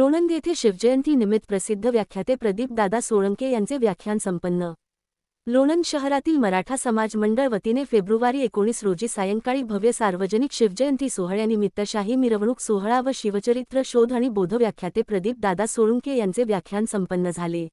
लोणंद येथे शिवजयंती निमित्त प्रसिद्ध व्याख्याते प्रदीपदादा सोळंके यांचे व्याख्यान संपन्न। लोणंद शहरातील मराठा समाज मंडळ वतीने फेब्रुवारी 19 रोजी सायंकाळी भव्य सार्वजनिक शिवजयंती सोहळ्यानिमित्त शाही मिरवणूक सोहळा व शिवचरित्र शोध आणि बोध व्याख्याते प्रदीपदादा सोळंके यांचे व्याख्यान संपन्न झाले।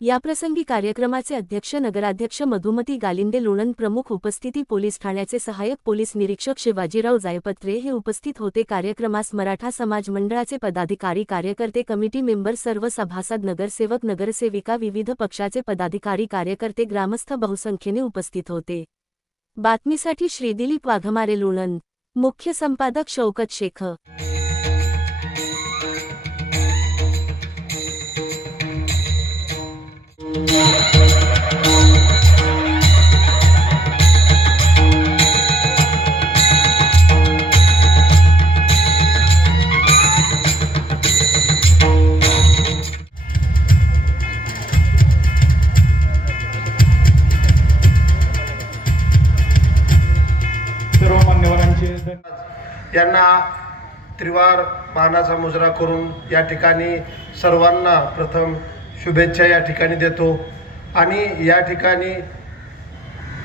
याप्रसंगी कार्यक्रमाचे अध्यक्ष नगराध्यक्ष मधुमती गालिंदे, लोणंद प्रमुख उपस्थिती पोलीस ठाण्याचे सहाय्यक पोलीस निरीक्षक शिवाजीराव जायपत्रे हे उपस्थित होते। कार्यक्रमास मराठा समाज मंडळाचे पदाधिकारी, कार्यकर्ते, कमिटी मेंबर, सर्व सभासद, नगरसेवक, नगरसेविका, विविध पक्षाचे पदाधिकारी, कार्यकर्ते, ग्रामस्थ बहुसंख्येने उपस्थित होते। बातमीसाठी श्री दिलीप वाघमारे, लोणंद। मुख्य संपादक शौकत शेख। सर्व मान्यवरांचे यांना त्रिवार मानाचा मुजरा करून या ठिकाणी सर्वांना प्रथम शुभेच्छा या ठिकाणी देतो। आणि या ठिकाणी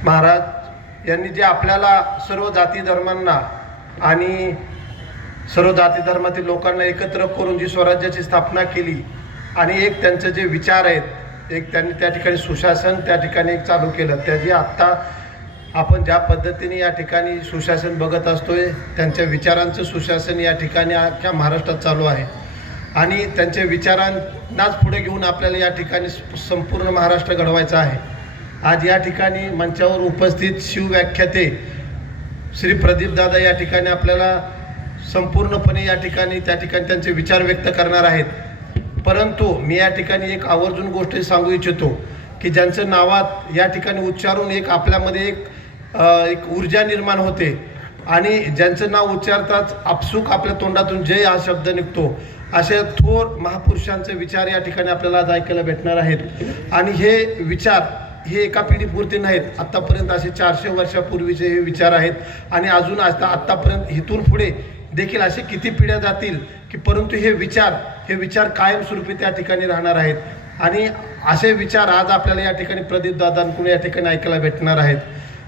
महाराज यांनी जे आपल्याला सर्व जाती धर्मांना आणि सर्व जाती धर्मातील लोकांना एकत्र करून जी स्वराज्याची स्थापना केली आणि एक त्यांचे जे विचार आहेत, एक त्यांनी त्या ठिकाणी सुशासन त्या ठिकाणी एक चालू केलं। त्याची आत्ता आपण ज्या पद्धतीने या ठिकाणी सुशासन बघत असतोय, त्यांच्या विचारांचं सुशासन या ठिकाणी अख्ख्या महाराष्ट्रात चालू आहे आणि त्यांच्या विचारांनाच पुढे घेऊन आपल्याला या ठिकाणी संपूर्ण महाराष्ट्र घडवायचा आहे। आज या ठिकाणी मंचावर उपस्थित शिवव्याख्याते श्री प्रदीपदादा या ठिकाणी आपल्याला संपूर्णपणे या ठिकाणी त्यांचे विचार व्यक्त करणार आहेत। परंतु मी या ठिकाणी एक आवर्जून गोष्ट सांगू इच्छितो की ज्यांचं नावात या ठिकाणी उच्चारून एक आपल्यामध्ये एक ऊर्जा निर्माण होते आणि ज्यांचं नाव उच्चारताच आपसूक आपल्या तोंडातून जय हा शब्द निघतो, अशा थोर महापुरुषांचे विचार या ठिकाणी आपल्याला आज ऐकायला भेटणार आहेत। आणि हे विचार हे एका पिढीपुरते नाहीत, आत्तापर्यंत असे 400 वर्षापूर्वीचे हे विचार आहेत आणि अजून आत्तापर्यंत इथून पुढे देखील असे किती पिढ्या जातील की परंतु हे विचार कायमस्वरूपी त्या ठिकाणी राहणार आहेत। आणि असे विचार आज आपल्याला या ठिकाणी प्रदीपदादांकडून या ठिकाणी ऐकायला भेटणार आहेत।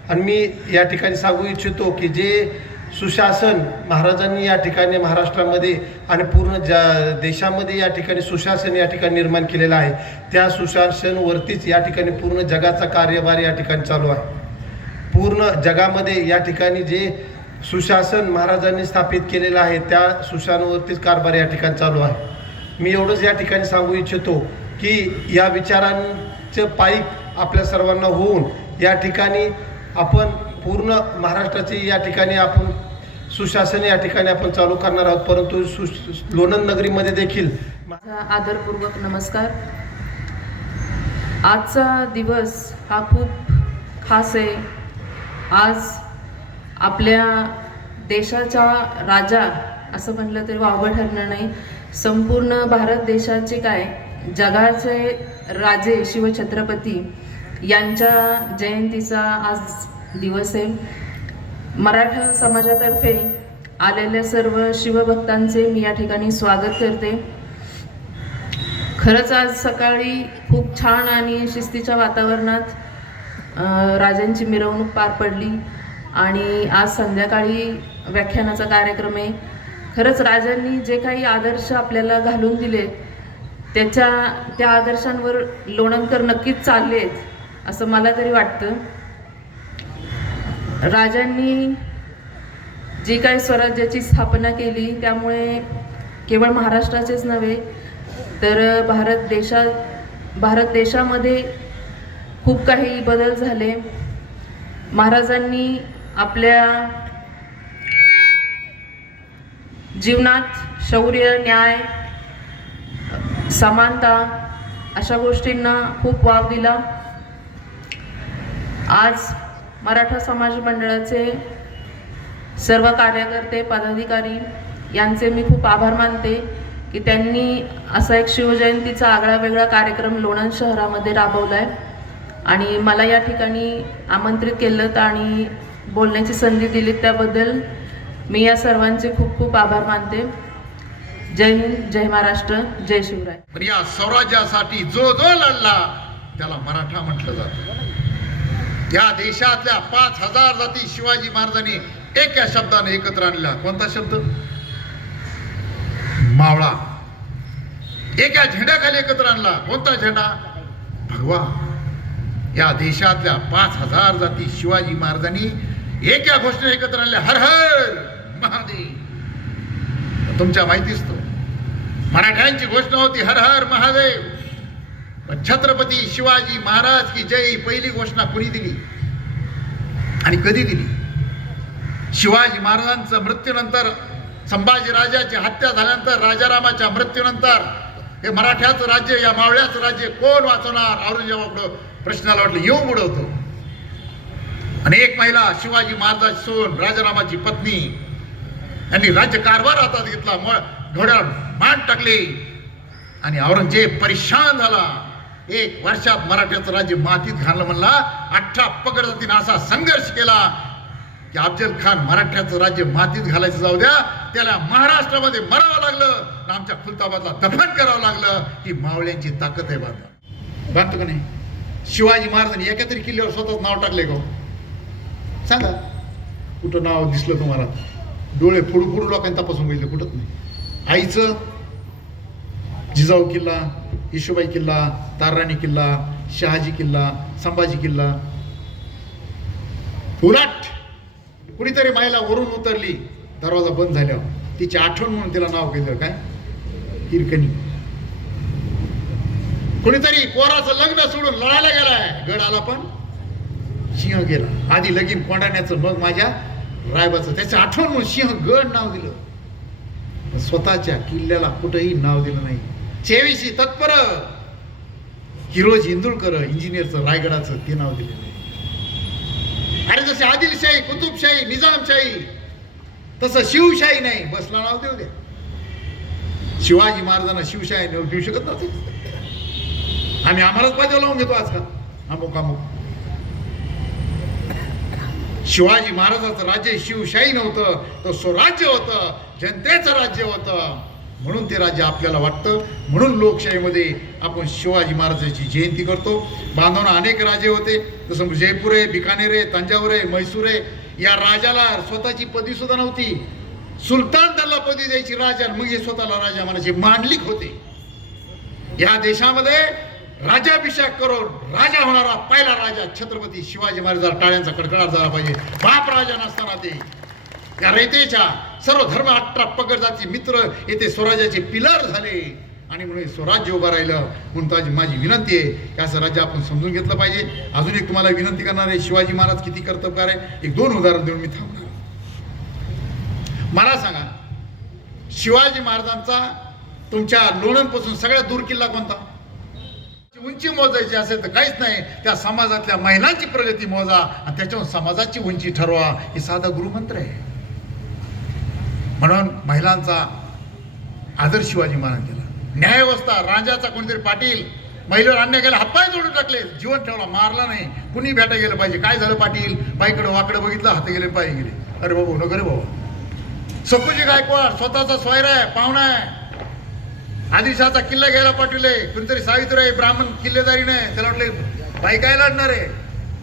आणि मी या ठिकाणी सांगू इच्छितो की जे सुशासन महाराजांनी या ठिकाणी महाराष्ट्रामध्ये आणि पूर्ण देशामध्ये या ठिकाणी सुशासन या ठिकाणी निर्माण केलेलं आहे, त्या सुशासनवरतीच या ठिकाणी पूर्ण जगाचा कार्यभार या ठिकाणी चालू आहे। पूर्ण जगामध्ये या ठिकाणी जे सुशासन महाराजांनी स्थापित केलेलं आहे त्या सुशासनावरतीच कारभार या ठिकाणी चालू आहे। मी एवढंच या ठिकाणी सांगू इच्छितो की या विचारांचं पाईक आपल्या सर्वांना होऊन या ठिकाणी आपण पूर्ण महाराष्ट्राची या ठिकाणी आपण सुशासन या ठिकाणी आपण चालू करणार आहोत। परंतु लोणंद नगरीमध्ये देखील आदरपूर्वक नमस्कार। आजचा दिवस हा खूप खास आहे। आज आपल्या देशाचा राजा असं म्हटलं तरी वावगं ठरणार नाही, संपूर्ण भारत देशाचे जगाचे राजे शिवछत्रपती यांच्या जयंतीचा आज दिवस आहे। मराठा समाजातर्फे आलेल्या सर्व शिवभक्तांचे मी या ठिकाणी स्वागत करते। खरंच आज सकाळी खूप छान आणि शिस्तीच्या वातावरणात राजांची मिरवणूक पार पडली आणि आज संध्याकाळी व्याख्यानाचा कार्यक्रम आहे। खरंच राजांनी जे काही आदर्श आपल्याला घालून दिले त्या आदर्शांवर लोणंदकर नक्कीच चाललेत असं मला तरी वाटतं। राजांनी जी काही स्वराज्याची स्थापना केली त्यामुळे केवळ महाराष्ट्राचेच नव्हे तर भारत देशामध्ये खूप काही बदल झाले। महाराजांनी आपल्या जीवनात शौर्य, न्याय, समानता अशा गोष्टींना खूप वाव दिला। आज मराठा समाज मंडळाचे सर्व कार्यकर्ते, पदाधिकारी यांचे मी खूप आभार मानते की त्यांनी असा एक शिवजयंतीचा आगळा वेगळा कार्यक्रम लोणंद शहरामध्ये राबवला आहे आणि मला या ठिकाणी आमंत्रित केलं आणि बोलण्याची संधी दिली त्याबद्दल मी या सर्वांचे खूप खूप आभार मानते। जय हिंद, जय महाराष्ट्र, जय शिवराय. पण या स्वराज्यासाठी जो जो लढला त्याला मराठा म्हटलं जातं. या देशातल्या 5,000 जाती शिवाजी महाराजांनी एका शब्दाने एकत्र आणला. कोणता शब्द? मावळा. एका झेंड्याखाली एकत्र आणला. कोणता झेंडा? भगवा. या देशातल्या 5,000 जाती शिवाजी महाराजांनी एका घोषणे एकत्र आणल्या. हर हर महादेव. तुमच्या माहितीच तो मराठ्यांची घोषणा होती हर हर महादेव. पण छत्रपती शिवाजी महाराज की जय ही पहिली घोषणा कुणी दिली आणि कधी दिली? शिवाजी महाराजांच्या मृत्यूनंतर, संभाजी राजाची हत्या झाल्यानंतर, राजारामाच्या मृत्यूनंतर हे मराठ्याचं राज्य, या मावळ्याचं राज्य कोण वाचवणार? औरंगजेबाकडं प्रश्नाला वाटलं येऊ बुडवतो. आणि एक महिला शिवाजी महाराजाची सून, राजारामाची पत्नी, यांनी राज्यकारभार हातात घेतला, घोड्यावर मान टाकली आणि औरंगजेब परेशान झाला. 1 वर्षात मराठ्याचं राज्य मातीत घालणं म्हणला. 18 पगड जातीनं असा संघर्ष केला की अफजल खान मराठ्याचं राज्य मातीत घालायचं जाऊ द्या, त्याला महाराष्ट्रामध्ये मरावं लागलं, आमच्या खुलताबादला दफन करावं लागलं. ही मावळ्यांची ताकद आहे. बांधतो का नाही? शिवाजी महाराजांनी एका तरी किल्ल्यावर स्वतःच नाव टाकले का? सांगा कुठं नाव दिसलं तुम्हाला? डोळे फोडू फोडू लोकांनी तपासून बघितलं, कुठंच नाही. आईचं जिजाऊ किल्ला, येशूबाई किल्ला, तारराणी किल्ला, शहाजी किल्ला, संभाजी किल्ला. उलट कुणीतरी महिला वरून उतरली, दरवाजा बंद झाल्यावर तिची आठवण म्हणून तिला नाव केलं काय? हिरकणी. कुणीतरी पोराचं लग्न सोडून लढायला गेलाय, गड आला पण सिंह गेला. आधी लगीन कोंडाण्याचं, मग माझ्या रायबाचं, त्याचं आठवण म्हणून सिंह गड नाव दिलं. स्वतःच्या किल्ल्याला कुठंही नाव दिलं नाही. 26 तत्पर हिरोज इंदुरकर इंजिनियरचं रायगडाचं ते नाव दिलं नाही. अरे जसे आदिलशाही, कुतुबशाही, निजामशाही, तसं शिवशाही नाही. बसला नाव देऊ द्या. शिवाजी महाराजांना शिवशाही नाव देऊ शकत नव्हते. आम्हालाच पाहिजे लावून घेतो आजकाल अमुक अमुक. शिवाजी महाराजांचं राज्य शिवशाही नव्हतं, तो स्वराज्य होतं, जनतेचं राज्य होतं. म्हणून ते राज्य आपल्याला वाटतं. म्हणून लोकशाहीमध्ये आपण शिवाजी महाराजांची जयंती करतो. बांधवांना अनेक राजे होते, जसं जयपूर आहे, बिकानेर आहे, तंजावर आहे, म्हैसूर आहे. या राजाला स्वतःची पदी सुद्धा नव्हती. सुलतान त्यांना पदी द्यायची राजा, मग हे स्वतःला राजा म्हणायचे. मांडलिक होते. या देशामध्ये राज्याभिषेक करून राजा होणारा पहिला राजा छत्रपती शिवाजी महाराज. टाळ्यांचा कडकडाट झाला पाहिजे. बाप राजा नसताना ते या रयतेच्या सर्व धर्म 18 पगड जाती मित्र येथे स्वराज्याचे पिलर झाले आणि म्हणून स्वराज्य उभं राहिलं. म्हणून माझी विनंती आहे की असं राज्य आपण समजून घेतलं पाहिजे. अजून एक तुम्हाला विनंती करणार आहे, शिवाजी महाराज किती कर्तबगार आहे. 1-2 उदाहरण देऊन मी थांबणार. मला सांगा, शिवाजी महाराजांचा तुमच्या लोणंदपासून सगळ्यात दूर किल्ला कोणता? उंची मोजायची असेल तर काहीच नाही, त्या समाजातल्या महिलांची प्रगती मोजा आणि त्याच्यावर समाजाची उंची ठरवा. हे साधा गुरुमंत्र आहे. म्हणून महिलांचा आदर शिवाजी महाराज केला. न्यायव्यवस्था, राजाचा कोणीतरी पाटील महिलेवर अन्याय केला, हातपाय जोडून टाकले, जीवन ठेवला, मारला नाही. कुणी भेटा गेलं पाहिजे. काय झालं? पाटील बाईकडे वाकडं बघितलं, हात गेले, पाय गेले. अरे बाबू नको रे बाबा. सकुजी गायकवाड स्वतःचा स्वैर आहे, पाहुणा आहे. आदिलशहाचा किल्ला घ्यायला पाठवले, कुणीतरी सावित्रीबाई ब्राह्मण किल्लेदारीने, त्याला वाटले बाई काय लढणार आहे.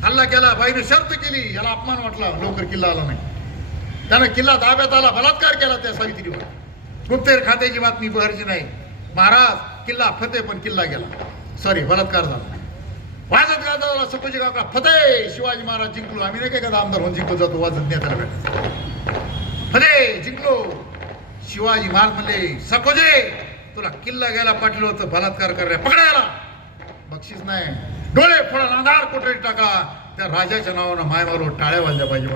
हल्ला केला, बाईने शर्त केली, याला अपमान वाटला, लवकर किल्ला आला नाही. त्यानं किल्ला ताब्यात आला, बलात्कार केला त्या सावित्रीवर. गुप्तहेर खात्याची बातमी बहरची नाही. महाराज किल्ला फते, पण किल्ला गेला, सॉरी बलात्कार झाला. वाजत गाजत झाला सकुजी गावला, फते शिवाजी महाराज जिंकलो. आम्ही नाही काय कदा आमदार होऊन जिंकलो जातो, वाजत नेत्याला भेटायचं. फते जिंकलो. शिवाजी महाराज म्हणले, सकोजे तुला किल्ला घ्यायला पाठवलं होतं, बलात्कार करायला पकडायला बक्षीस नाही. डोळे फोडा, अंधार कोठडी टाका. त्या राजाच्या नावानं माय मारो टाळ्या वाजल्या पाहिजे.